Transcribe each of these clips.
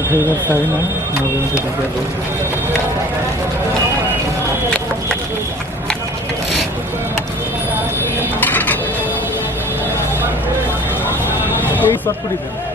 उठेगा सही ना मोबाइल से दिखा दो এই চটপটি দেন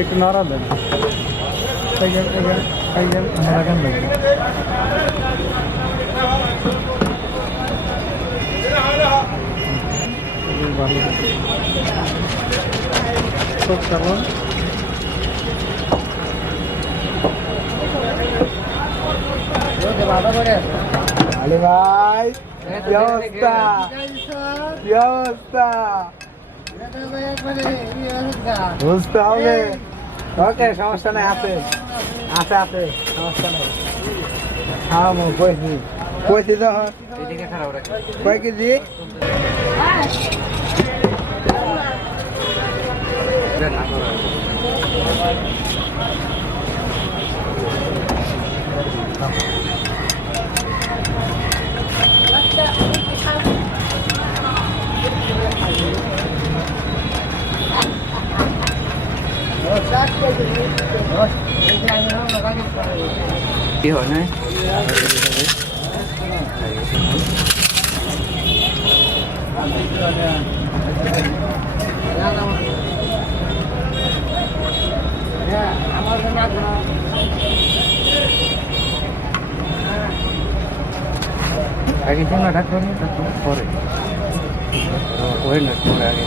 একটু নাড়া দেন আমরা কেন লাগবে খুব কেমন আলে ভাই কি অবস্থা কি অবস্থা বুঝতে হবে ওকে সমস্যা নেই আছে আছে আছে সমস্যা নেই হ্যাঁ মো কইছি কইছি তো কয় কেজি কি হয় না আগে তো না ঢাকবো না পরে ওই না পরে আগে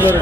ধরেন